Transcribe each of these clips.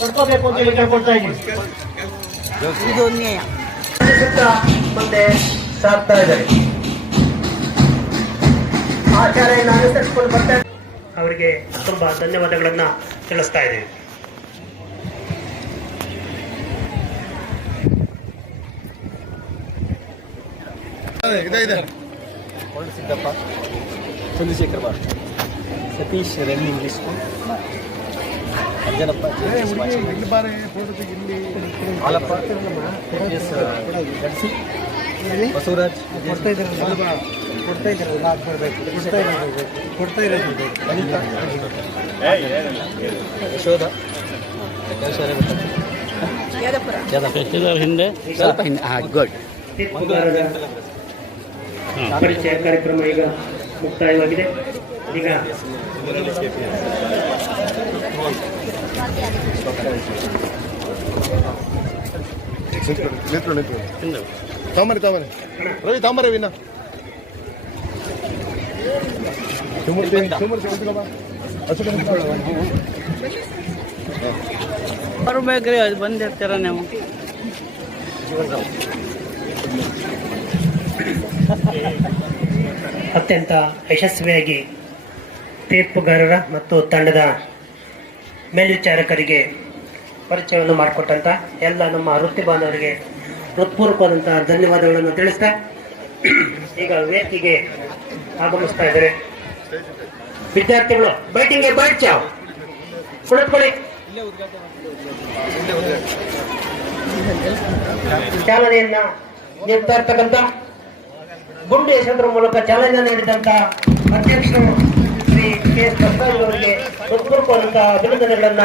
ಪಡ್ಕೋಬೇಕು ಅಂತ ಹೇಳಿ ಕೇಳ್ಕೊಳ್ತಾ ಇದ್ದೀನಿ. ಮುಂದೆ ಸಾಗ್ತಾ ಇದ್ದಾರೆ. ಆಚಾರ್ಯನ ಅನುಸರಿಸಿಕೊಂಡು ಬರ್ತಾ ಅವರಿಗೆ ತುಂಬಾ ಧನ್ಯವಾದಗಳನ್ನ ತಿಳಿಸ್ತಾ ಇದ್ದೀವಿ. ಸಿದ್ದಪ್ಪ, ಚಂದ್ರಶೇಖರ್ ಬಾರ್, ಸತೀಶ್ ರೆಲ್ಲಿ English school, Anjanappa, Halappa, S Gadsi, Basavaraj, Yashoda, ಹಿಂದೆ ಸ್ವಲ್ಪ ಹಿಂದೆ ಗುಡ್. ಪರಿಚಯ ಕಾರ್ಯಕ್ರಮ ಈಗ ಮುಕ್ತಾಯವಾಗಿದೆ. ಈಗ ರವಿ ತಾಮರೆ ವಿನ ಬರ್ಬೇಕ್ರಿ, ಅದು ಬಂದಿರ್ತೀರ ನೀವು. ಅತ್ಯಂತ ಯಶಸ್ವಿಯಾಗಿ ತೀರ್ಪುಗಾರರ ಮತ್ತು ತಂಡದ ಮೇಲ್ವಿಚಾರಕರಿಗೆ ಪರಿಚಯವನ್ನು ಮಾಡಿಕೊಟ್ಟಂತ ಎಲ್ಲ ನಮ್ಮ ವೃತ್ತಿ ಬಾಂಧವರಿಗೆ ಹೃತ್ಪೂರ್ವಕವಾದಂತಹ ಧನ್ಯವಾದಗಳನ್ನು ತಿಳಿಸ್ತಾ ಈಗ ವೇದಿಕೆಗೆ ಆಗಮಿಸ್ತಾ ಇದ್ದಾರೆ ವಿದ್ಯಾರ್ಥಿಗಳು. ಬೈಟಿಂಗ್ಗೆ ಬೈಟ್ ಚಾವ್ ಕುಳಿತುಕೊಳ್ಳಿ. ಚಾಲನೆಯನ್ನ ನೀಡ್ತಾ ಇರ್ತಕ್ಕಂಥ ಗುಂಡು ಎಸೆದ್ರ ಮೂಲಕ ಚಾಲನೆ ನೀಡಿದಂತ ಅಧ್ಯಕ್ಷರು ಶ್ರೀ ಕೆ ಎಸ್ ಪ್ರಸಾದ್ ಅವರಿಗೆ ಹೃತ್ಪೂರ್ವಕವಾದಂತಹ ಅಭಿನಂದನೆಗಳನ್ನ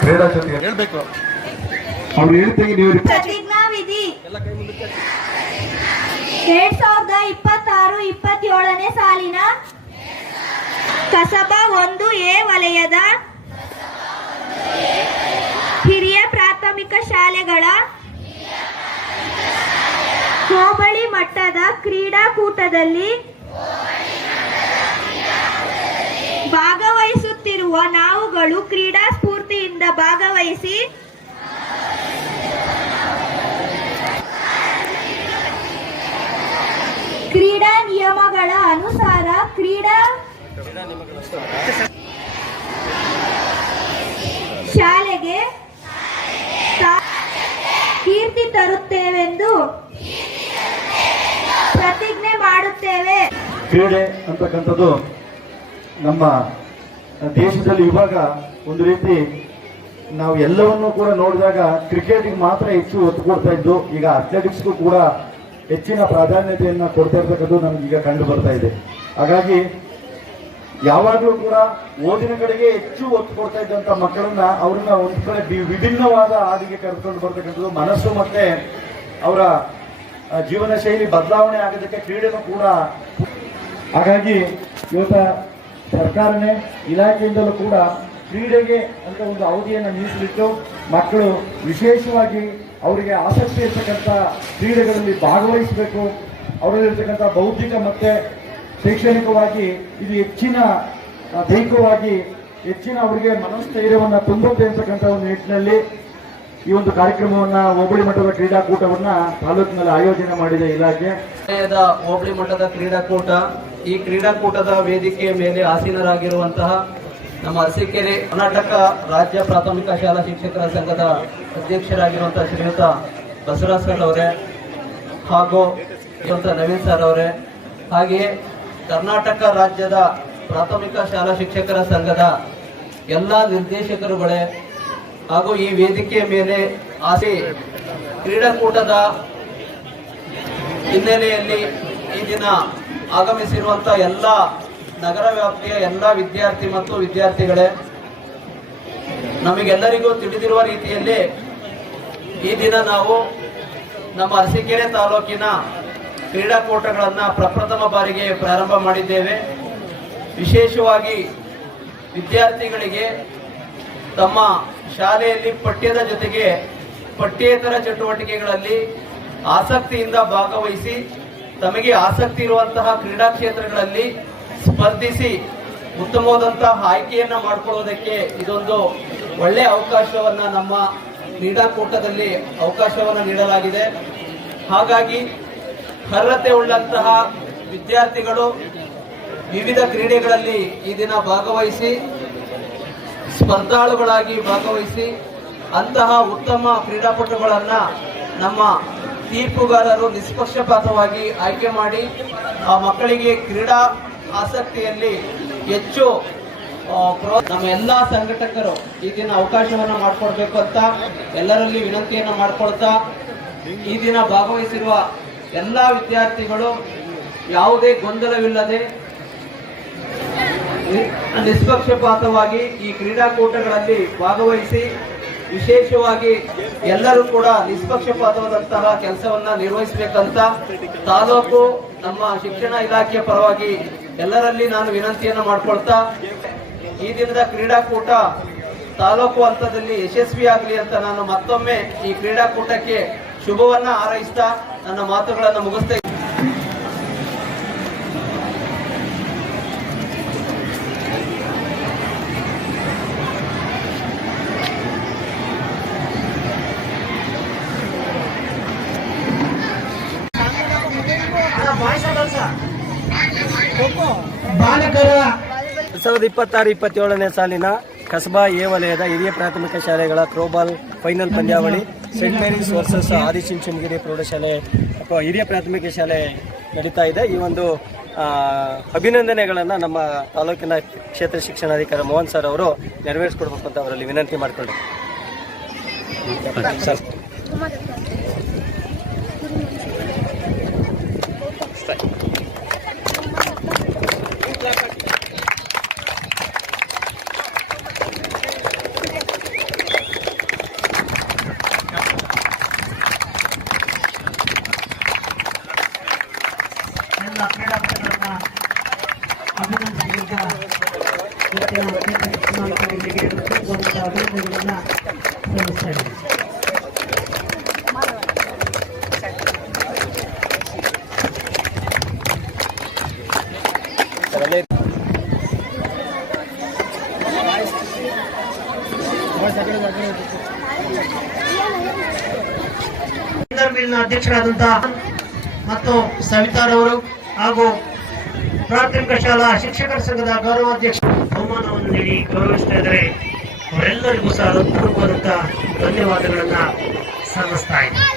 ಕ್ರೀಡಾ ಜೊತೆಗೆ ಹೇಳ್ಬೇಕು. ಅವ್ರು ಹೇಳ್ತೀವಿ ನೀವು ಪ್ರತಿಜ್ಞಾವಿಧಿ 2026-27ನೇ ಸಾಲಿನ ಕಸಬಾ 1A ವಲಯದ ಹಿರಿಯ ಪ್ರಾಥಮಿಕ ಶಾಲೆಗಳ ಹೋಬಳಿ ಮಟ್ಟದ ಕ್ರೀಡಾಕೂಟದಲ್ಲಿ ಭಾಗವಹಿಸುತ್ತಿರುವ ನಾವುಗಳು ಕ್ರೀಡಾ ಸ್ಫೂರ್ತಿಯಿಂದ ಭಾಗವಹಿಸಿ ಕ್ರೀಡಾ ನಿಯಮಗಳ ಅನುಸಾರ ಕ್ರೀಡಾ ಶಾಲೆಗೆ ಕೀರ್ತಿ ತರುತ್ತೇವೆಂದು ಪ್ರತಿಜ್ಞೆ ಮಾಡುತ್ತೇವೆ. ಕ್ರೀಡೆ ಅಂತಕ್ಕಂಥದ್ದು ನಮ್ಮ ದೇಶದಲ್ಲಿ ಇವಾಗ ಒಂದು ರೀತಿ ನಾವು ಎಲ್ಲವನ್ನೂ ಕೂಡ ನೋಡಿದಾಗ ಕ್ರಿಕೆಟ್ಗೆ ಮಾತ್ರ ಹೆಚ್ಚು ಒತ್ತು ಕೊಡ್ತಾ ಇದ್ದು, ಈಗ ಅಥ್ಲೆಟಿಕ್ಸ್ಗೂ ಕೂಡ ಹೆಚ್ಚಿನ ಪ್ರಾಧಾನ್ಯತೆಯನ್ನು ಕೊಡ್ತಾ ಇರ್ತಕ್ಕಂಥದ್ದು ನಮಗೀಗ ಕಂಡು ಬರ್ತಾ ಇದೆ. ಹಾಗಾಗಿ ಯಾವಾಗಲೂ ಕೂಡ ಓದಿನ ಕಡೆಗೆ ಹೆಚ್ಚು ಒತ್ತು ಕೊಡ್ತಾ ಇದ್ದಂಥ ಮಕ್ಕಳನ್ನ ಅವ್ರನ್ನ ಒಂದು ಕಡೆ ವಿಭಿನ್ನವಾದ ಹಾದಿಗೆ ಕರೆದುಕೊಂಡು ಬರ್ತಕ್ಕಂಥದ್ದು, ಮನಸ್ಸು ಮತ್ತೆ ಅವರ ಜೀವನ ಶೈಲಿ ಬದಲಾವಣೆ ಆಗೋದಕ್ಕೆ ಕ್ರೀಡೆನೂ ಕೂಡ. ಹಾಗಾಗಿ ಇವತ್ತ ಸರ್ಕಾರನೇ ಇಲಾಖೆಯಿಂದಲೂ ಕೂಡ ಕ್ರೀಡೆಗೆ ಅಂತ ಒಂದು ಅವಧಿಯನ್ನು ಮೀಸಲಿಟ್ಟು ಮಕ್ಕಳು ವಿಶೇಷವಾಗಿ ಅವರಿಗೆ ಆಸಕ್ತಿ ಇರ್ತಕ್ಕಂಥ ಕ್ರೀಡೆಗಳಲ್ಲಿ ಭಾಗವಹಿಸಬೇಕು. ಅವರಲ್ಲಿರ್ತಕ್ಕಂಥ ಬೌದ್ಧಿಕ ಮತ್ತೆ ಶೈಕ್ಷಣಿಕವಾಗಿ ಇದು ಹೆಚ್ಚಿನ ದೈಹಿಕವಾಗಿ ಹೆಚ್ಚಿನ ಅವರಿಗೆ ಮನಸ್ಥೈರ್ಯವನ್ನು ತುಂಬುತ್ತೆ ಅಂತಕ್ಕಂಥ ಒಂದು ನಿಟ್ಟಿನಲ್ಲಿ ಈ ಒಂದು ಕಾರ್ಯಕ್ರಮವನ್ನ ಹೋಬಳಿ ಮಟ್ಟದ ಕ್ರೀಡಾಕೂಟವನ್ನ ತಾಲೂಕಿನಲ್ಲಿ ಆಯೋಜನೆ ಮಾಡಿದೆ ಇಲಾಖೆ. ಹೋಬಳಿ ಮಟ್ಟದ ಕ್ರೀಡಾಕೂಟ, ಈ ಕ್ರೀಡಾಕೂಟದ ವೇದಿಕೆಯ ಮೇಲೆ ಆಸೀನರಾಗಿರುವಂತಹ ನಮ್ಮ ಅರಸೀಕೆರೆ ಕರ್ನಾಟಕ ರಾಜ್ಯ ಪ್ರಾಥಮಿಕ ಶಾಲಾ ಶಿಕ್ಷಕರ ಸಂಘದ ಅಧ್ಯಕ್ಷರಾಗಿರುವಂತಹ ಶ್ರೀಯುತ ಬಸವರಾಜ್ ಸರ್ ಅವರೇ ಹಾಗೂ ನವೀನ್ ಸರ್ ಅವರೇ, ಹಾಗೆಯೇ ಕರ್ನಾಟಕ ರಾಜ್ಯದ ಪ್ರಾಥಮಿಕ ಶಾಲಾ ಶಿಕ್ಷಕರ ಸಂಘದ ಎಲ್ಲ ನಿರ್ದೇಶಕರುಗಳೇ ಹಾಗೂ ಈ ವೇದಿಕೆಯ ಮೇಲೆ ಕ್ರೀಡಾಕೂಟದ ಹಿನ್ನೆಲೆಯಲ್ಲಿ ಈ ದಿನ ಆಗಮಿಸಿರುವಂಥ ಎಲ್ಲ ನಗರ ವ್ಯಾಪ್ತಿಯ ಎಲ್ಲ ವಿದ್ಯಾರ್ಥಿ ಮತ್ತು ವಿದ್ಯಾರ್ಥಿಗಳೇ, ನಮಗೆಲ್ಲರಿಗೂ ತಿಳಿದಿರುವ ರೀತಿಯಲ್ಲಿ ಈ ದಿನ ನಾವು ನಮ್ಮ ಅರಸೀಕೆರೆ ತಾಲೂಕಿನ ಕ್ರೀಡಾಕೂಟಗಳನ್ನು ಪ್ರಪ್ರಥಮ ಬಾರಿಗೆ ಪ್ರಾರಂಭ ಮಾಡಿದ್ದೇವೆ. ವಿಶೇಷವಾಗಿ ವಿದ್ಯಾರ್ಥಿಗಳಿಗೆ ತಮ್ಮ ಶಾಲೆಯಲ್ಲಿ ಪಠ್ಯದ ಜೊತೆಗೆ ಪಠ್ಯೇತರ ಚಟುವಟಿಕೆಗಳಲ್ಲಿ ಆಸಕ್ತಿಯಿಂದ ಭಾಗವಹಿಸಿ ತಮಗೆ ಆಸಕ್ತಿ ಇರುವಂತಹ ಕ್ರೀಡಾ ಕ್ಷೇತ್ರಗಳಲ್ಲಿ ಸ್ಪರ್ಧಿಸಿ ಉತ್ತಮವಾದಂತಹ ಆಯ್ಕೆಯನ್ನು ಮಾಡಿಕೊಳ್ಳೋದಕ್ಕೆ ಇದೊಂದು ಒಳ್ಳೆಯ ಅವಕಾಶವನ್ನು ನಮ್ಮ ಕ್ರೀಡಾಕೂಟದಲ್ಲಿ ಅವಕಾಶವನ್ನು ನೀಡಲಾಗಿದೆ. ಹಾಗಾಗಿ ಅರ್ಹತೆ ಉಳ್ಳಂತಹ ವಿದ್ಯಾರ್ಥಿಗಳು ವಿವಿಧ ಕ್ರೀಡೆಗಳಲ್ಲಿ ಈ ದಿನ ಭಾಗವಹಿಸಿ ಸ್ಪರ್ಧಾಳುಗಳಾಗಿ ಭಾಗವಹಿಸಿ ಅಂತಹ ಉತ್ತಮ ಕ್ರೀಡಾಪಟುಗಳನ್ನು ನಮ್ಮ ತೀರ್ಪುಗಾರರು ನಿಷ್ಪಕ್ಷಪಾತವಾಗಿ ಆಯ್ಕೆ ಮಾಡಿ ಆ ಮಕ್ಕಳಿಗೆ ಕ್ರೀಡಾ ಆಸಕ್ತಿಯಲ್ಲಿ ಹೆಚ್ಚು ನಮ್ಮ ಎಲ್ಲ ಸಂಘಟಕರು ಈ ದಿನ ಅವಕಾಶವನ್ನು ಮಾಡಿಕೊಡ್ಬೇಕು ಅಂತ ಎಲ್ಲರಲ್ಲಿ ವಿನಂತಿಯನ್ನು ಮಾಡಿಕೊಳ್ತಾ, ಈ ದಿನ ಭಾಗವಹಿಸಿರುವ ಎಲ್ಲ ವಿದ್ಯಾರ್ಥಿಗಳು ಯಾವುದೇ ಗೊಂದಲವಿಲ್ಲದೆ ನಿಷ್ಪಕ್ಷಪಾತವಾಗಿ ಈ ಕ್ರೀಡಾಕೂಟಗಳಲ್ಲಿ ಭಾಗವಹಿಸಿ ವಿಶೇಷವಾಗಿ ಎಲ್ಲರೂ ಕೂಡ ನಿಷ್ಪಕ್ಷಪಾತವಾದಂತಹ ಕೆಲಸವನ್ನ ನಿರ್ವಹಿಸಬೇಕಂತ ತಾಲೂಕು ನಮ್ಮ ಶಿಕ್ಷಣ ಇಲಾಖೆಯ ಪರವಾಗಿ ಎಲ್ಲರಲ್ಲಿ ನಾನು ವಿನಂತಿಯನ್ನು ಮಾಡಿಕೊಳ್ತಾ, ಈ ದಿನದ ಕ್ರೀಡಾಕೂಟ ತಾಲೂಕು ಹಂತದಲ್ಲಿ ಯಶಸ್ವಿಯಾಗಲಿ ಅಂತ ನಾನು ಮತ್ತೊಮ್ಮೆ ಈ ಕ್ರೀಡಾಕೂಟಕ್ಕೆ ಶುಭವನ್ನ ಹಾರೈಸ್ತಾ ನನ್ನ ಮಾತುಗಳನ್ನು ಮುಗಿಸ್ತಾ ಬಾಲಕರ 2026-27ನೇ ಸಾಲಿನ ಕಸಬಾ ಎ ವಲಯದ ಹಿರಿಯ ಪ್ರಾಥಮಿಕ ಶಾಲೆಗಳ ಥ್ರೋಬಾಲ್ ಫೈನಲ್ ಪಂದ್ಯಾವಳಿ ಸೆಂಟ್ ಮೇರೀಸ್ ವರ್ಸಸ್ ಆದಿಚುಂಚನಗಿರಿ ಪ್ರೌಢಶಾಲೆ ಅಥವಾ ಹಿರಿಯ ಪ್ರಾಥಮಿಕ ಶಾಲೆ ನಡೀತಾ ಇದೆ. ಈ ಒಂದು ಅಭಿನಂದನೆಗಳನ್ನು ನಮ್ಮ ತಾಲೂಕಿನ ಕ್ಷೇತ್ರ ಶಿಕ್ಷಣಾಧಿಕಾರಿ ಮೋಹನ್ ಸರ್ ಅವರು ನೆರವೇರಿಸಿಕೊಡ್ಬೇಕು ಅಂತ ಅವರಲ್ಲಿ ವಿನಂತಿ ಮಾಡಿಕೊಂಡೆ. ಸರ್ ಎಲ್ಲ ಕ್ರೀಡಾಪಟುಗಳನ್ನ ಅಭಿನಂದಿಸಿದ ಅಭಿನಂದನೆಗಳನ್ನ ಸಲ್ಲಿಸ್ತಾ ಇದ್ದೀನಿ. ಅಧ್ಯಕ್ಷರಾದಂತಹ ಮತ್ತು ಸವಿತಾರವರು ಹಾಗೂ ಪ್ರಾಥಮಿಕ ಶಾಲಾ ಶಿಕ್ಷಕರ ಸಂಘದ ಗೌರವಾಧ್ಯಕ್ಷ ಬಹುಮಾನವನ್ನು ನೀಡಿ ಗೌರವಿಸ್ತಾ ಇದ್ದಾರೆ. ಅವರೆಲ್ಲರಿಗೂ ಸಹ ಹೃತ್ಪೂರ್ವಕವಾದಂತಹ ಧನ್ಯವಾದಗಳನ್ನ ಸಲ್ಲಿಸ್ತಾ ಇದ್ದಾರೆ.